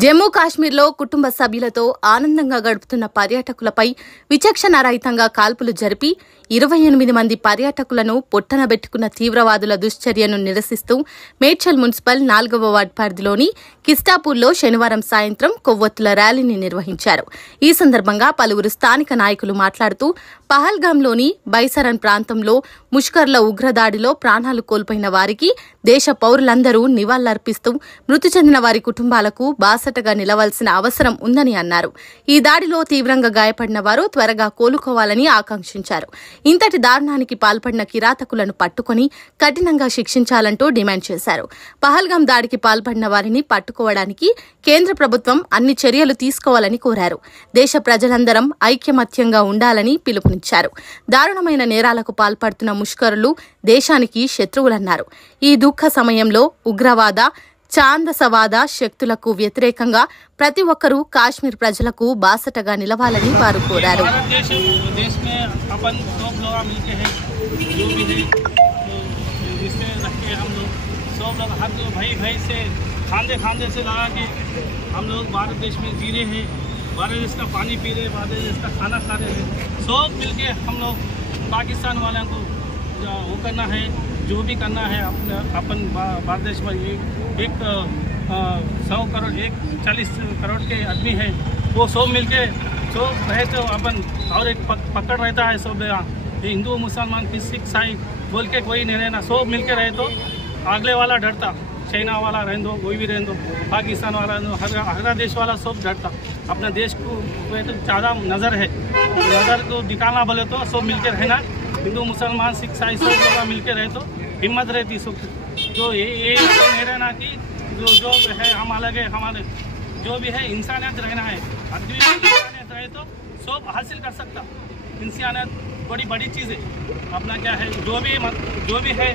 జమ్మూ కాశ్మీర్లో కుటుంబ సభ్యులతో ఆనందంగా గడుపుతున్న పర్యాటకులపై విచక్షణ రహితంగా కాల్పులు జరిపి 28 మంది పర్యాటకులను పొట్టనబెట్టుకున్న తీవ్రవాదుల దుశ్చర్యను నిరసిస్తూ మేడ్చల్ మున్సిపల్ 4వ వార్డు పరిధిలోని కిస్టాపూర్లో శనివారం సాయంత్రం కొవ్వొత్తుల ర్యాలీని నిర్వహించారు. ఈ సందర్భంగా పలువురు స్థానిక నాయకులు మాట్లాడుతూ పహల్గాంలోని బైసరన్ ప్రాంతంలో ముష్కర్ల ఉగ్రదాడిలో ప్రాణాలు కోల్పోయిన వారికి దేశ పౌరులందరూ నివాళులర్పిస్తూ మృతి చెందిన వారి కుటుంబాలకు బాసటగా నిలవాల్సిన అవసరం ఉందని అన్నారు. ఈ దాడిలో తీవ్రంగా గాయపడిన వారు త్వరగా కోలుకోవాలని ఆకాంక్షించారు. ఇంతటి దారుణానికి పాల్పడిన కిరాతకులను పట్టుకుని కఠినంగా శిక్షించాలంటూ డిమాండ్ చేశారు. పహల్గాం దాడికి పాల్పడిన వారిని పట్టుకోవడానికి కేంద్ర ప్రభుత్వం అన్ని చర్యలు తీసుకోవాలని కోరారు. దేశ ప్రజలందరం ఐక్యమత్యంగా ఉండాలని పిలుపునిచ్చారు. దారుణమైన నేరాలకు పాల్పడుతున్న ముష్కరులు దేశానికి శత్రువులన్నారు. ఈ దుఃఖ సమయంలో ఉగ్రవాద ఛాందసవాద శక్తులకు వ్యతిరేకంగా ప్రతి ఒక్కరూ కాశ్మీర్ ప్రజలకు బాసటగా నిలవాలని వారు కోరారు. भारत देश का पानी पी रहे, भारत देश का खाना खा रहे हैं, सब मिलके हम लोग पाकिस्तान वालों को वो करना है, जो भी करना है अपन भारत देश में एक 100 करोड़ 140 करोड़ के आदमी है, वो सब मिलके सब रहे तो अपन और एक पकड़ रहता है सब हिंदू मुसलमान सिख ईसाई बोल के कोई नहीं रहना, सब मिलके रहे तो अगले वाला डरता, चाइना वाला रहने दो, कोई भी रहने दो, पाकिस्तान वाला हर देश वाला सब डरता. अपने देश को तो ज़्यादा नज़र है, नज़र को दिखाना बोले तो सब मिलकर रहना, हिंदू मुसलमान सिख ईसाई सब लोग मिलकर रहे तो हिम्मत रहती सब. जो ये नहीं रहना कि जो है हम अलग है, हमारे जो भी है इंसानियत रहना है, आदमी इंसानियत रहे तो सब हासिल कर सकता. इंसानियत बड़ी चीज़ है. अपना क्या है जो भी है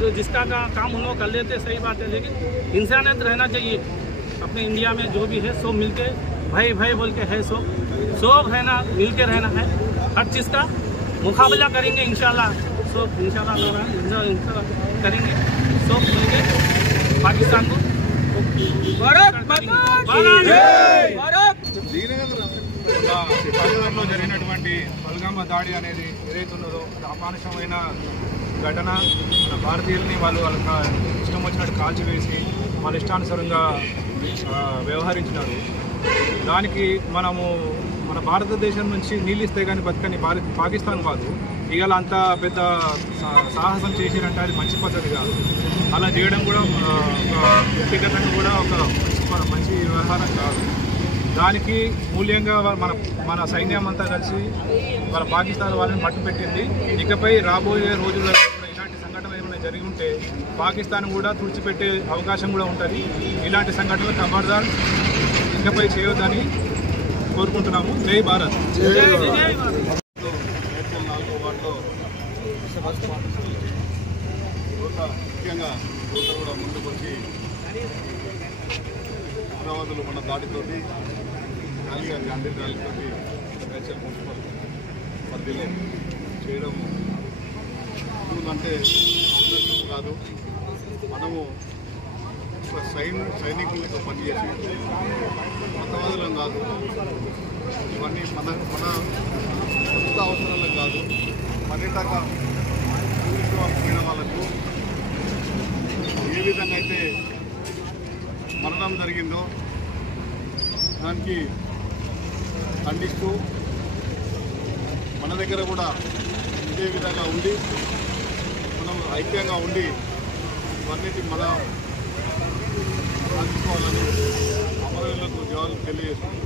जो जिसका काम उन लोग कर लेते सही बात है, लेकिन इंसानियत रहना चाहिए. अपने इंडिया में जो भी है सब मिलके भाई भाई बोल के है सब रहना, मिल के रहना है. हर चीज़ का मुकाबला करेंगे इंशाल्लाह, सब इंशाल्लाह करेंगे सब मिलके पाकिस्तान को పహల్గాంలో జరిగినటువంటి పహల్గామ దాడి అనేది ఏదైతున్నదో అమానుషమైన ఘటన. మన భారతీయుల్ని వాళ్ళ ఇష్టం వచ్చినట్టు కాల్చివేసి వాళ్ళ ఇష్టానుసారంగా వ్యవహరించినారు. దానికి మన భారతదేశం నుంచి నీళ్ళిస్తే కానీ బతకని పాకిస్తాన్ వాళ్ళు ఇవాళ అంత పెద్ద సాహసం చేసిరంటే అది మంచి పద్ధతి కాదు. అలా చేయడం కూడా వ్యక్తిగతంగా కూడా ఒక మంచి వ్యవహారం కాదు. దానికి మూల్యంగా మన సైన్యం అంతా కలిసి మన పాకిస్తాన్ వాళ్ళని మట్టుపెట్టింది. ఇకపై రాబోయే రోజుల్లో ఇలాంటి సంఘటనలు ఏమైనా జరిగి ఉంటే పాకిస్తాన్ కూడా తుడిచిపెట్టే అవకాశం కూడా ఉంటుంది. ఇలాంటి సంఘటనలు ఖబర్దార్ ఇకపై చేయొద్దని కోరుకుంటున్నాము. జై భారత్. ముఖ్యంగా కూడా ముందుకు వచ్చి ఉగ్రవాదులు మన దాడితోటి గాంధీ ర్యాలీతోటి మేడ్చల్ మున్సిపల్ పరిధిలో చేయడం అంటే కాదు. మనము ఒక సైనికులతో పనిచేసి మతవాదులం కాదు. ఇవన్నీ మన సొంత అవసరాలకు కాదు. పర్యాటక టూరిస్టులైన వాళ్ళకు ఏ విధంగా అయితే మరణం జరిగిందో దానికి ఖండిస్తూ మన దగ్గర కూడా ఇదే విధంగా ఉండి మనం ఐక్యంగా ఉండి ఇవన్నిటి మన సాధించుకోవాలని అమరవీరులకు జవాబు తెలియజేస్తున్నాం.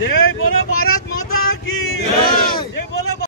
జై బోలో భారత్ మాతా కీ జై.